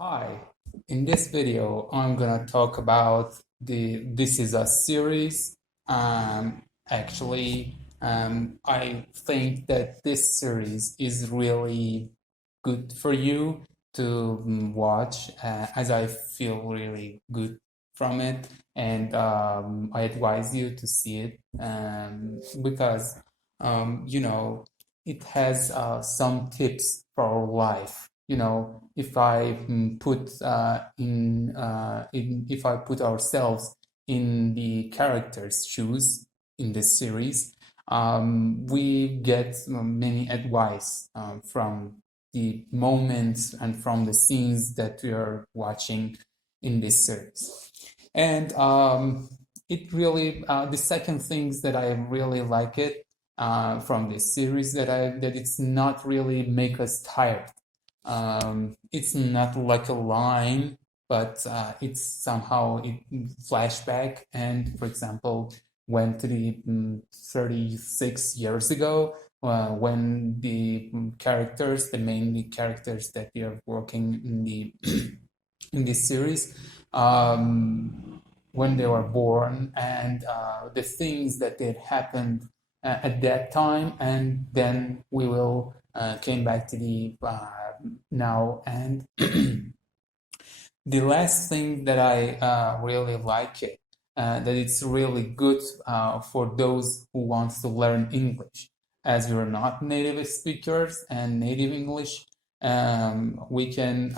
Hi, in this video, I'm gonna talk about this is a series. I think that this series is really good for you to watch, as I feel really good from it, and I advise you to see it because you know it has some tips for life. If I if I put ourselves in the characters' shoes in this series, we get many advice from the moments and from the scenes that we are watching in this series. And the second things that I really like it from this series that it's not really make us tired. It's not like a line, but it's somehow it flashback. And for example, went to the 36 years ago when the main characters that they are working in the in this series, when they were born and the things that had happened at that time, and then we will came back to the now. And the last thing that I really like it, that it's really good for those who want to learn English. As we're not native speakers and native English, we can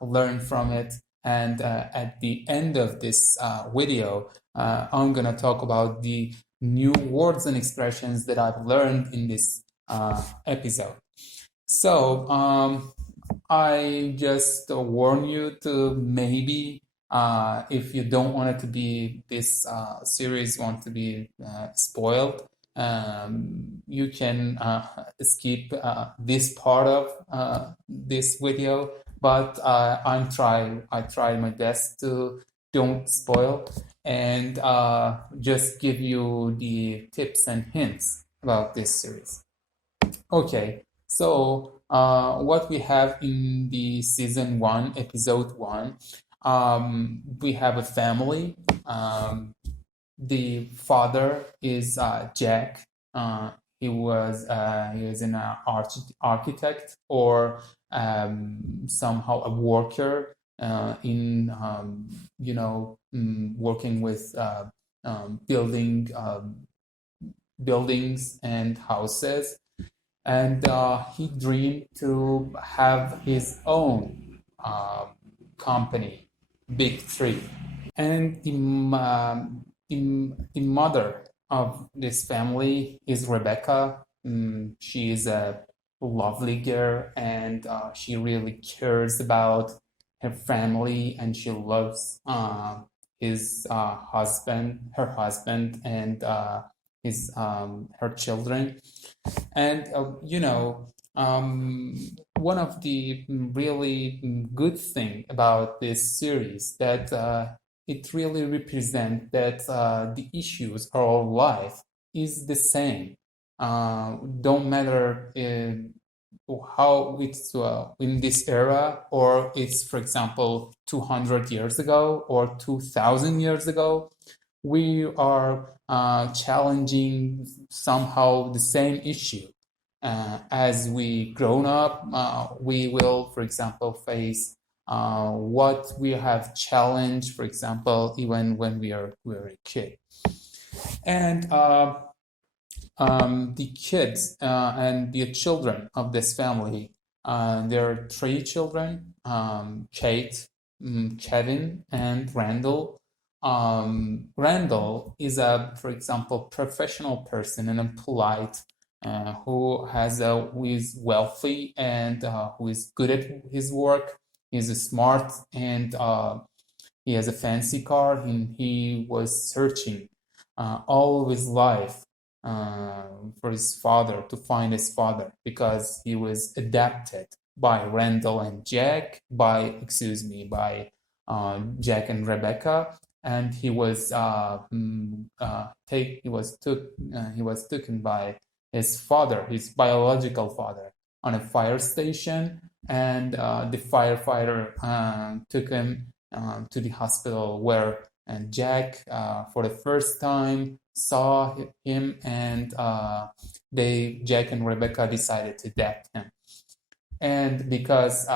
learn from it. And at the end of this video, I'm gonna talk about the new words and expressions that I've learned in this episode. So, I just warn you to maybe, if you don't want it to be this series want to be spoiled, you can skip this part of this video. But I try my best to don't spoil and just give you the tips and hints about this series. Okay, so what we have in the season one, episode one, we have a family. The father is Jack. He was an architect, or somehow a worker in working with building buildings and houses. And he dreamed to have his own company, Big Three. And the mother of this family is Rebecca. She is a lovely girl, and she really cares about her family, and she loves her husband, and his her children. And one of the really good thing about this series that it really represents that the issues of our life is the same. Don't matter how it's in this era, or it's, for example, 200 years ago or 2000 years ago. We are challenging somehow the same issue. As we grown up, we will, for example, face what we have challenged, for example, even when we're a kid. And the kids and the children of this family, there are three children, Kate, Kevin, and Randall. Randall is for example, professional person and a polite, who is wealthy and who is good at his work. He's smart, and he has a fancy car, and he was searching all of his life for his father, to find his father, because he was adopted by Randall and Jack, by Jack and Rebecca. And he was he was taken by his father, his biological father, on a fire station. and the firefighter took him to the hospital where Jack, for the first time, saw him, and Jack and Rebecca decided to adopt him. And because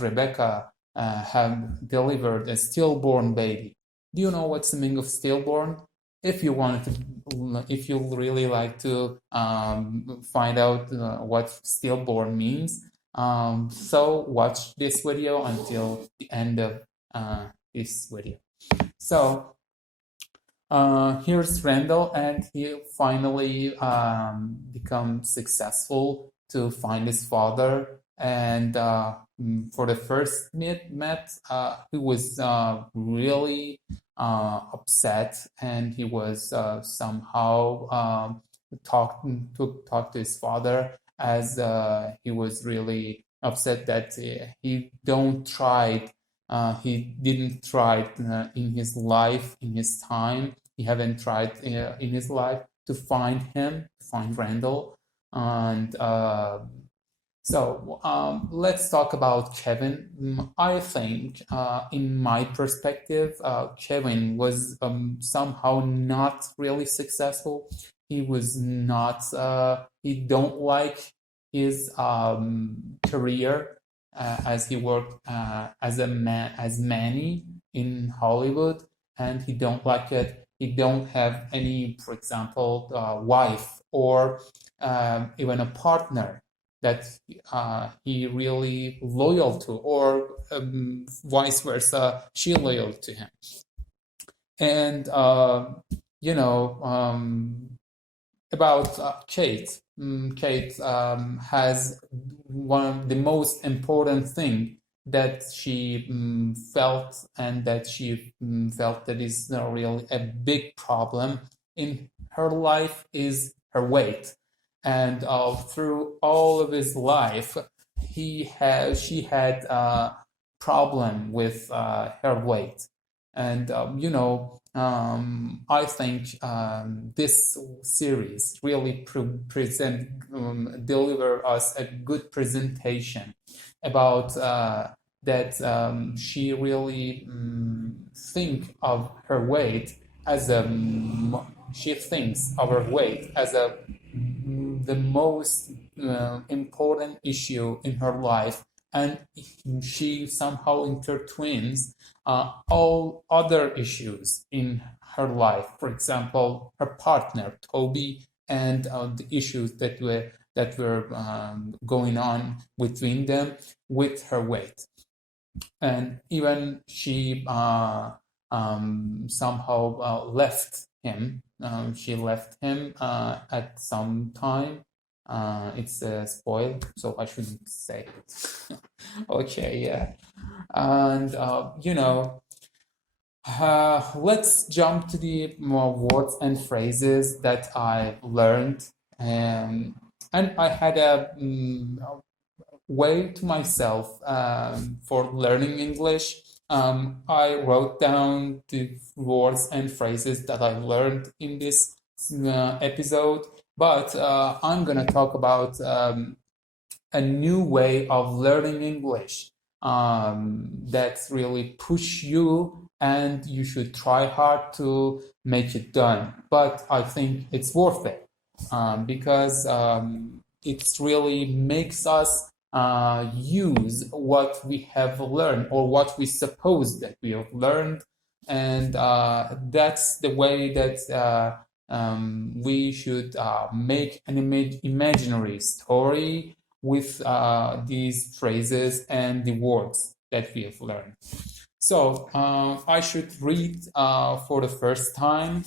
Rebecca had delivered a stillborn baby. Do you know what's the meaning of stillborn? If you really like to find out what stillborn means, so watch this video until the end of this video. So here's Randall, and he finally becomes successful to find his father. And for the first met, he was really upset, and he was somehow talked to his father, as he was really upset that he didn't try in his life, in his time. He haven't tried in his life to find Randall. And so let's talk about Kevin. I think, in my perspective, Kevin was somehow not really successful. He was not, he don't like his career as he worked as Manny in Hollywood, and he don't like it. He don't have any, for example, wife or even a partner that he really loyal to, or vice versa, she loyal to him. And about Kate. Kate has one of the most important thing that she felt, and that she felt that is really a big problem in her life, is her weight. And through all of his life, she had a problem with her weight. And I think this series really deliver us a good presentation about that. She really thinks of her weight as the most important issue in her life, and she somehow intertwines all other issues in her life. For example, her partner Toby, and the issues that were going on between them with her weight. And even she somehow left him. She left him at some time. It's a spoil, so I shouldn't say it. Okay, yeah. And let's jump to the more words and phrases that I learned. And I had a way to myself for learning English. I wrote down the words and phrases that I learned in this episode, but I'm gonna talk about a new way of learning English that's really push you, and you should try hard to make it done. But I think it's worth it because it really makes us use what we have learned, or what we suppose that we have learned, and that's the way that we should make an imaginary story with these phrases and the words that we have learned. So I should read for the first time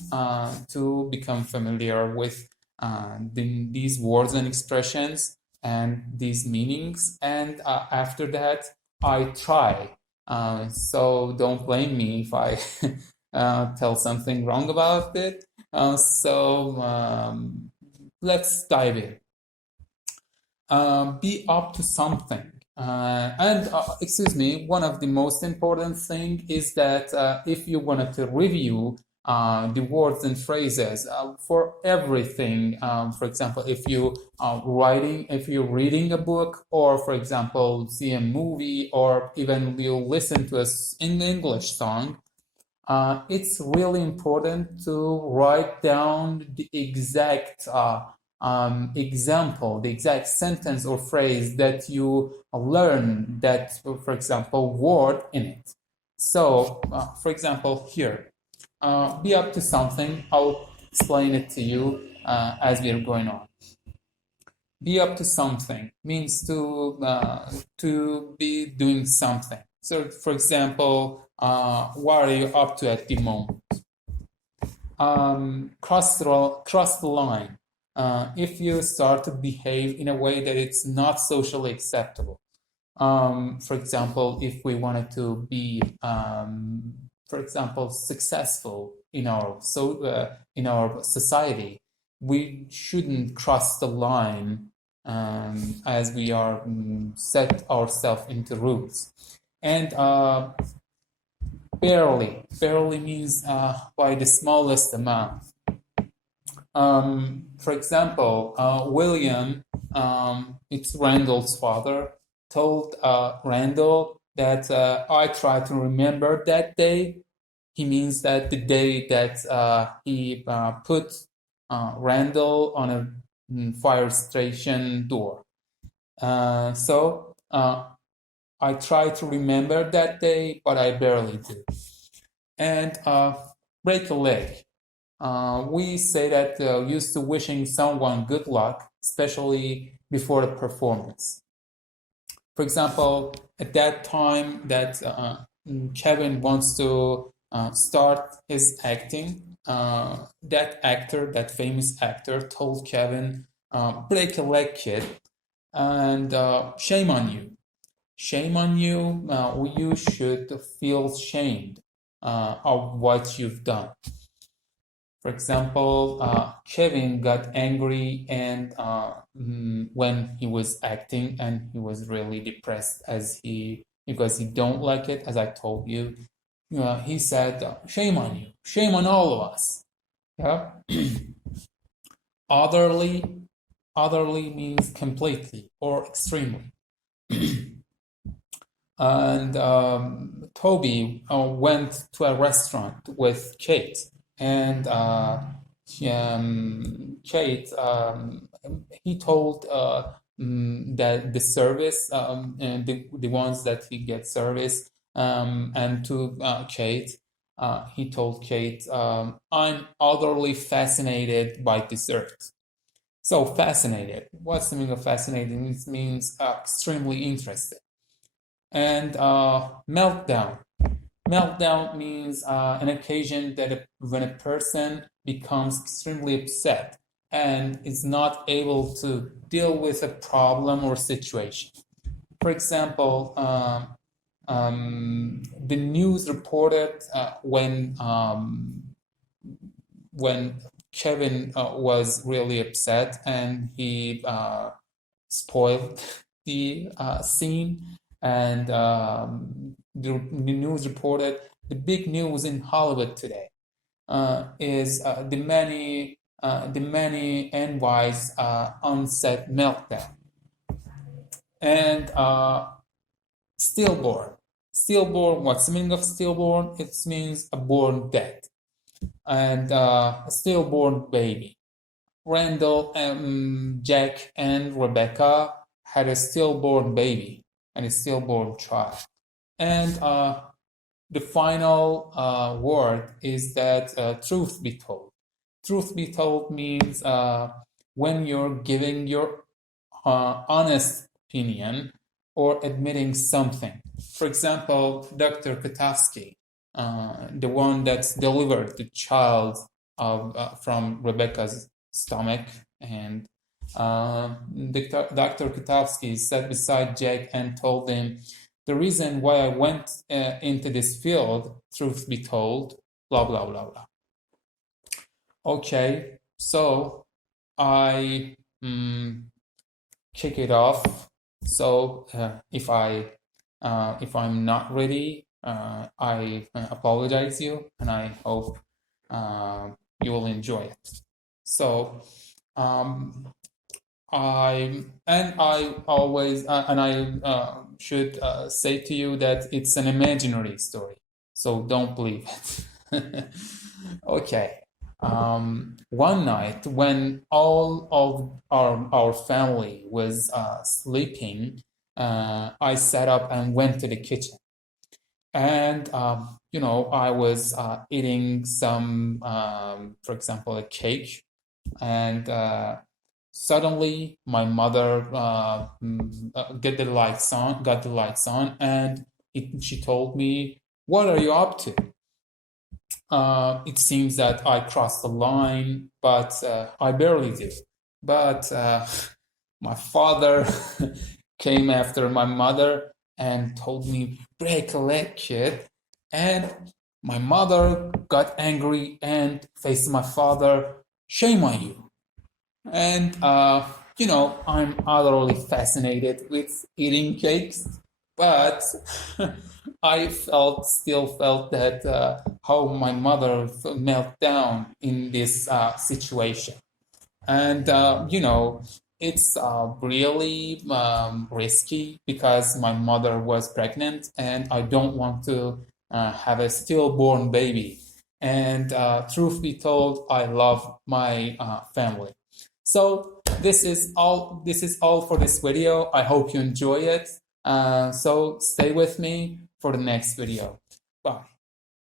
to become familiar with these words and expressions and these meanings, and after that I try. So don't blame me if I tell something wrong about it. Let's dive in. Be up to something. Excuse me, one of the most important thing is that if you wanted to review the words and phrases for everything. For example, if if you're reading a book, or for example, see a movie, or even you listen to an English song, it's really important to write down the exact example, the exact sentence or phrase that you learn, that, for example, word in it. So, for example, here, be up to something. I'll explain it to you as we are going on. Be up to something means to be doing something. So, for example, what are you up to at the moment? Cross the line. If you start to behave in a way that it's not socially acceptable. For example, if we wanted to be, for example, successful in our society, we shouldn't cross the line as we are set ourselves into rules. And barely means by the smallest amount. For example, William, it's Randall's father, told Randall that I try to remember that day. He means that the day that he put Randall on a fire station door. So I try to remember that day, but I barely do. And break a leg. We say that used to wishing someone good luck, especially before the performance. For example, at that time that Kevin wants to start his acting, that famous actor, told Kevin, break a leg, kid, and shame on you. Shame on you. You should feel shamed of what you've done. For example, Kevin got angry and when he was acting, and he was really depressed because he don't like it, as I told you. He said, "Shame on you, shame on all of us." Yeah. Otherly means completely or extremely. And Toby went to a restaurant with Kate. And Kate, he told that the service, the ones that he gets service, and to Kate, he told Kate, I'm utterly fascinated by dessert. So fascinated. What's the meaning of fascinating? It means extremely interested. And meltdown. Meltdown means an occasion that when a person becomes extremely upset and is not able to deal with a problem or situation. For example, the news reported when Kevin was really upset and he spoiled the scene. And the news reported the big news in Hollywood today is the many NY's onset meltdown. And stillborn. Stillborn, what's the meaning of stillborn? It means a born dead. And a stillborn baby. Randall, Jack, and Rebecca had a stillborn baby and a stillborn child. And the final word is that truth be told. Truth be told means when you're giving your honest opinion or admitting something. For example, Dr. Katowski, the one that's delivered the child from Rebecca's stomach, and Dr. Katowski sat beside Jack and told him, the reason why I went into this field, truth be told, blah, blah, blah, blah. Okay, so I kick it off. So if I'm not ready, I apologize you, and I hope you will enjoy it. So I always and I should say to you that it's an imaginary story, so don't believe it. Okay. One night when all of our family was sleeping, I sat up and went to the kitchen. And I was eating some, for example, a cake, and suddenly my mother got the lights on, and she told me, "What are you up to?" It seems that I crossed the line, but I barely did. But my father came after my mother and told me, "Break a leg, kid." And my mother got angry and faced my father, "Shame on you." And I'm utterly fascinated with eating cakes, but I still felt that how my mother melt down in this situation. And it's really risky because my mother was pregnant, and I don't want to have a stillborn baby. And truth be told, I love my family. So this is all. This is all for this video. I hope you enjoy it. So stay with me for the next video. Bye.